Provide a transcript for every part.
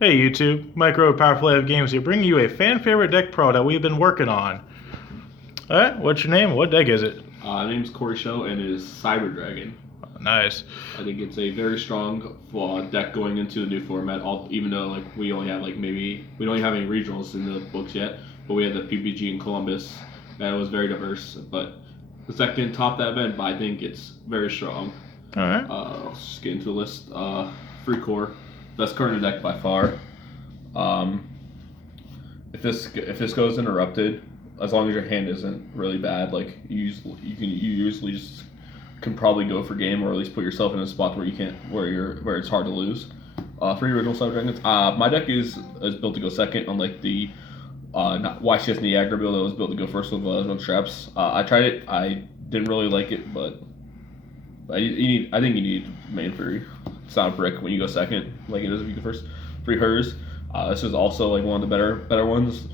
Hey YouTube, Micro Powerful of Games here, bringing you a fan favorite deck pro that we've been working on. Alright, what's your name? What deck is it? My name's Shehl and it is Cyber Dragon. Nice. I think it's a very strong deck going into the new format. Even though we only have maybe we don't have any regionals in the books yet, but we had the PPG in Columbus that was very diverse. But the second top that event, but I think it's very strong. Alright. Let's just get into the list. Free core, best card in the deck by far. If this goes interrupted, as long as your hand isn't really bad, you usually just can probably go for game, or at least put yourself in a spot where you can't where it's hard to lose. Free original Cyber Dragons. My deck is built to go second, unlike the YCS Niagara build that was built to go first with traps. I tried it. I didn't really like it, but I think you need main free. It's not a brick when you go second, like it is if you go first. Free hers. This is also like one of the better ones.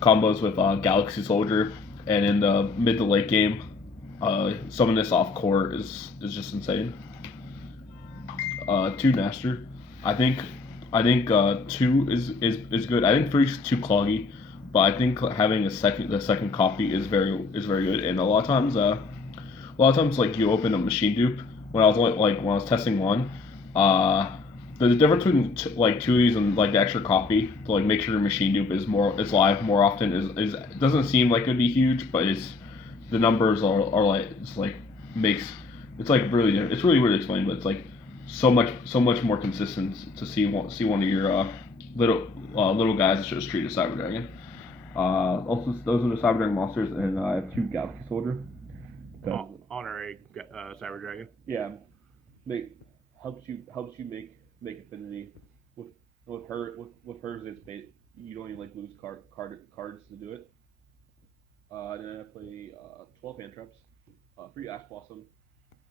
Combos with Galaxy Soldier, and in the mid to late game, summon this off court is just insane. Two Master. I think two is good. I think three's too cloggy, but I think having the second copy is very good. And a lot of times like you open a machine dupe. When I was testing one, the difference between two of these and the extra copy to make sure your machine dupe is live more often is it doesn't seem like it'd be huge, but the numbers are makes it's really weird to explain, but it's so much more consistent to see one of your little guys just treat a Cyber Dragon. Also, those are the Cyber Dragon monsters, and I have two Galaxy Soldier. Honorary Cyber Dragon. Yeah, make helps you make affinity with hers. It's you don't even lose cards to do it. Then I play 12 hand traps. Free Ash Blossom,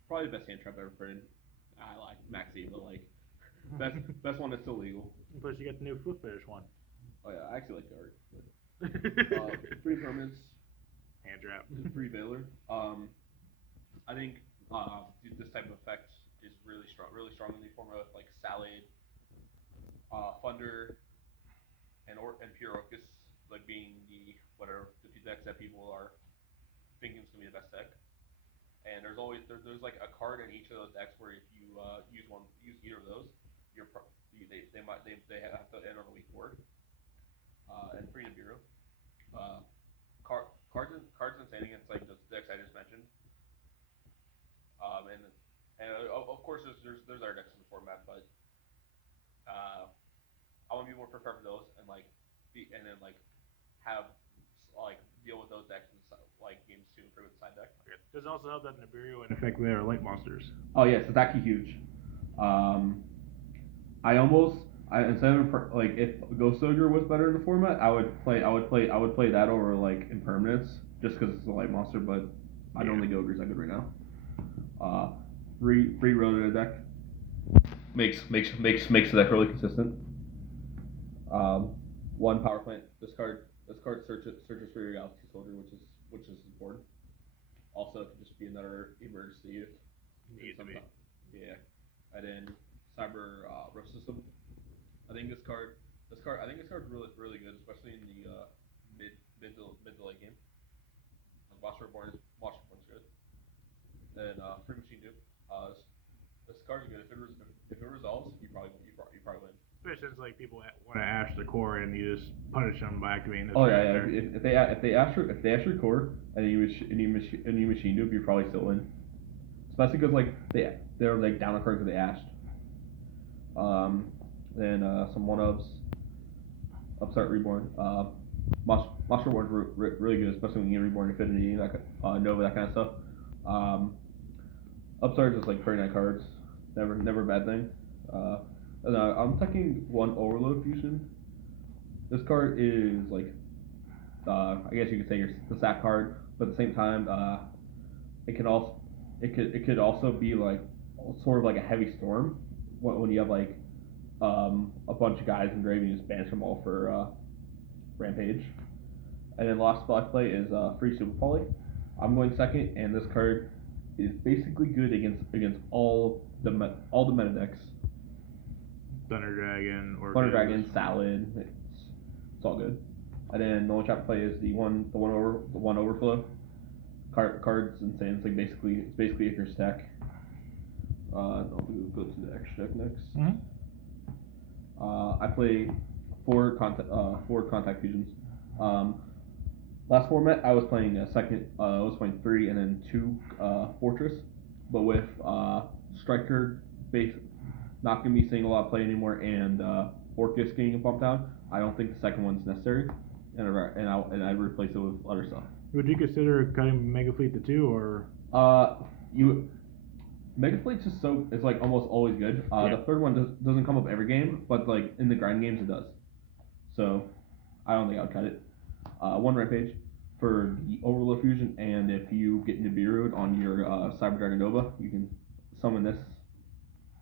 probably the best hand trap I've ever printed. I like Maxi, but best one that's still legal. Plus you got the new Foot Fetish one. Oh yeah, I actually like the art. But, free permanents. Hand trap. Free Veiler. I think this type of effect is really strong in the form of Salad, Thunder, and Pure Orcus being the two decks that people are thinking is gonna be the best deck. And there's a card in each of those decks where if you use either of those, they have to end on a weak board. And free Nibiru. Cards insane against the decks I just mentioned. And of course there's other decks in the format, but I want to be more prepared for those and have deal with those decks in games to improve the side deck. Okay. Does it also help that Nibiru and effectively are light monsters? Oh yes, it's actually huge. Instead of if Ghost Soldier was better in the format, I would play that over Impermanence just because it's a light monster, but I don't think Ogre's that good right now. Free road in the deck makes the deck really consistent. One power plant. This card searches for your Galaxy Soldier, which is important. Also, it could just be another emergency. Needs to be. Yeah, and then Cyber Roast System. I think this card is really good, especially in the mid to late game. Watch Reborn is good. And free machine dupe. This card is good. If it resolves, you probably win. Especially since people want to ash the core and you just punish them by activating this. Oh yeah. If they ash your core and you machine dupe, you probably still win. Especially because they're down a card because they ashed. Then some one ups. Upstart Reborn. Monster Reborn's really good, especially when you get Reborn Infinity, Nova, that kind of stuff. Upstart is very nice cards. Never a bad thing. I'm taking one Overload Fusion. This card is I guess you could say the sack card, but at the same time, it could also be sort of a heavy storm when you have a bunch of guys in grave and you just banish them all for Rampage. And then last spot I play is free Super Poly. I'm going second, and this card is basically good against all the meta decks. Thunder Dragon or Thunder Dragon, Salad. It's all good. And then the only trap I play is the one overflow. Cards insane. It's like basically Icarus stack. I'll go to the extra deck next. Mm-hmm. I play four contact fusions. Last format I was playing I was playing 3 and then 2 fortress, but with striker base not gonna be seeing a lot of play anymore, and Orcus getting bumped down. I don't think the second one's necessary, and I replace it with other stuff. Would you consider cutting Mega Fleet to 2 or? You Mega Fleet's just it's like almost always good. The third one doesn't come up every game, but like in the grind games it does. So I don't think I would cut it. One Rampage for the Overload Fusion, and if you get Nibiru'd on your Cyber Dragon Nova, you can summon this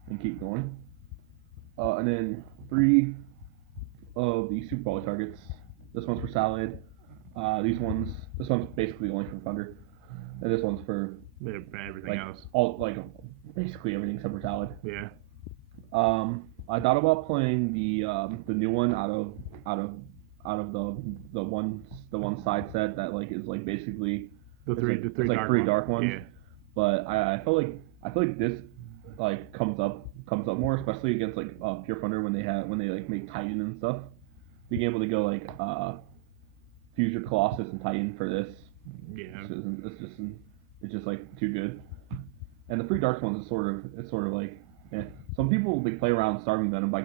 and keep going. And then 3 of the Super Poly targets. This one's for Salad. This one's basically only for Thunder, and this one's for everything else. Basically everything except for Salad. Yeah. I thought about playing the new one out of the one side set that is basically the three dark ones. Yeah. But I feel like this comes up more, especially against Pure Thunder when they make Titan and stuff. Being able to go Fuse your Colossus and Titan for this. Yeah. It's just too good. And the free dark ones is sort of like some people play around starving venom by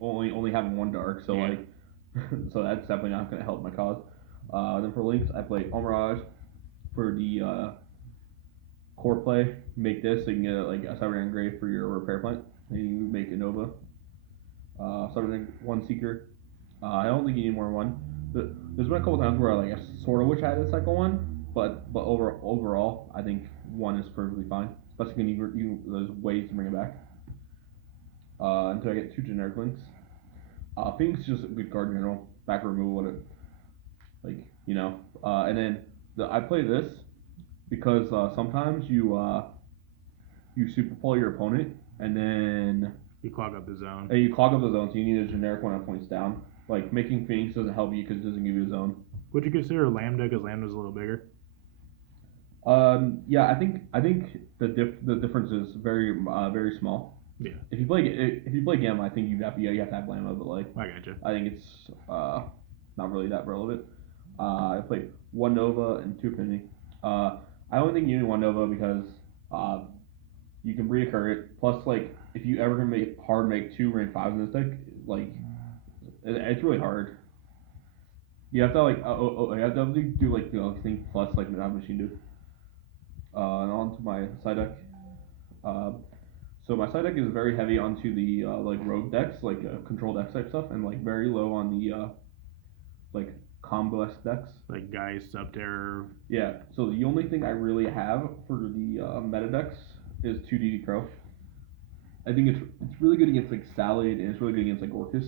only having one dark, so so that's definitely not going to help my cause. Then for links, I play Omirage for the core play. Make this so you can get a Cyber Engrave for your repair plant, and you make a Nova. Cyber one Seeker. I don't think you need more than one. There's been a couple times where I sort of wish I had a second one, but overall I think one is perfectly fine. Especially when there's ways to bring it back. Until I get 2 generic links. Phoenix is just a good card in general. Back removal, and then I play this because sometimes you super pull your opponent and then you clog up the zone. And you clog up the zone, so you need a generic one that points down. Making Phoenix doesn't help you because it doesn't give you a zone. Would you consider Lambda because Lambda's a little bigger? Yeah, I think the difference is very very small. Yeah. If you play Gamma, I think you have to have Lambda, but I gotcha. I think it's not really that relevant. I played 1 Nova and 2 Affinity. I only think you need 1 Nova because you can reoccur it. Plus, if you ever gonna make 2 rank 5s in this deck, it's really hard. You have to you have to do thing plus Madame Machine do. And on to my side deck. So my side deck is very heavy onto the rogue decks, control deck type stuff, and very low on the combo-esque decks. Like Gaia's Subterror. Yeah. So the only thing I really have for the meta decks is 2DD Crow. I think it's really good against Salad, and it's really good against Orcus.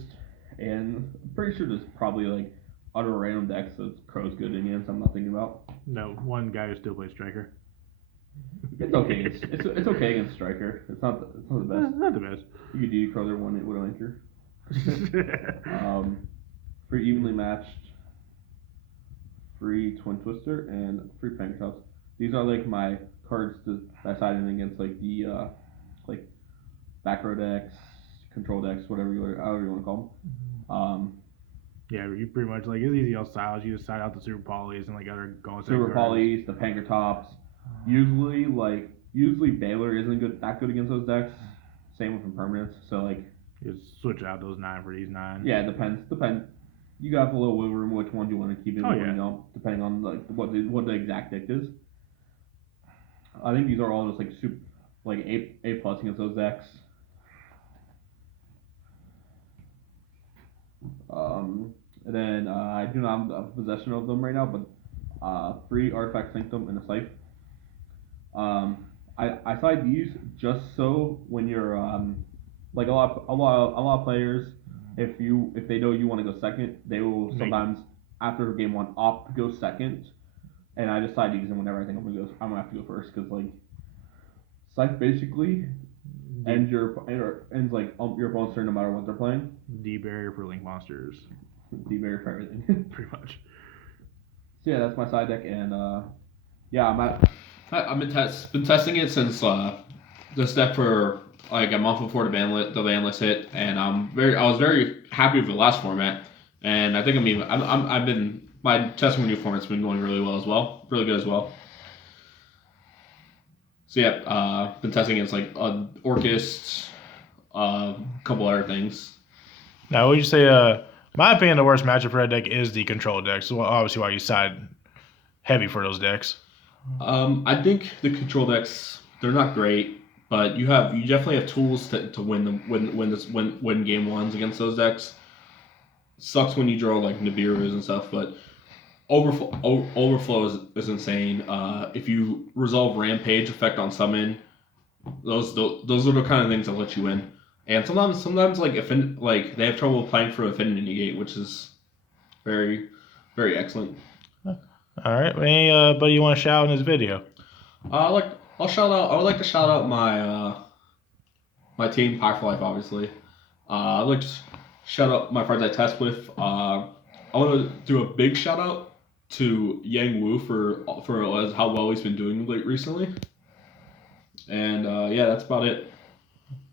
And I'm pretty sure there's probably other random decks that Crow's good against. I'm not thinking about. No, one guy who still plays Striker. It's okay. It's okay against Striker. It's not the best. Not the best. You could DD Crow there one Widow Anchor. Free Evenly Matched, free Twin Twister, and free Pankertops. These are my cards that side in against the back row decks, control decks, however you want to call them. Yeah, you pretty much it's easy on styles. You just side out the Super Polys and other going Super Polys, the Pankertops. Usually Baylor isn't that good against those decks. Same with Impermanence. So you switch out those 9 for these 9. Yeah, it depends. You got a little wiggle room which ones you want to keep in, you don't, depending on what the exact deck is. I think these are all just super A plus against those decks. And then I do not have possession of them right now, but free Artifact Sanctum and a Scythe. I side these just so when you're a lot of players, if they know you want to go second, they will sometimes after game 1 opt to go second, and I just side these, and whenever I think I'm gonna have to go first because Scythe basically ends like your opponent's turn no matter what they're playing. D barrier for link monsters. D barrier for everything. Pretty much. So yeah, that's my side deck, and I've been testing it since this deck for like a month before the banlist hit, and I was very happy with the last format, and I think I've been my testing with new format's been going really good as well. So yeah, been testing against like Orcust, a couple other things. Now, would you say, my opinion, the worst matchup for that deck is the control deck. So obviously, why you side heavy for those decks. I think the control decks they're not great, but you definitely have tools to win game ones against those decks. Sucks when you draw like Nibiru's and stuff, but overflow is insane. If you resolve Rampage effect on summon, those are the kind of things that let you win. And sometimes like they have trouble playing for Affinity Negate, which is very very excellent. All right. Anybody you want to shout out in this video? I would like to shout out my team, Power for Life, obviously. I'd like to shout out my friends I test with. I want to do a big shout out to Yang Wu for how well he's been doing recently. And yeah, that's about it.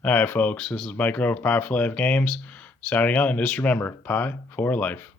All right, folks. This is Mike over Pi for Life Games signing out, and just remember, Pi for Life.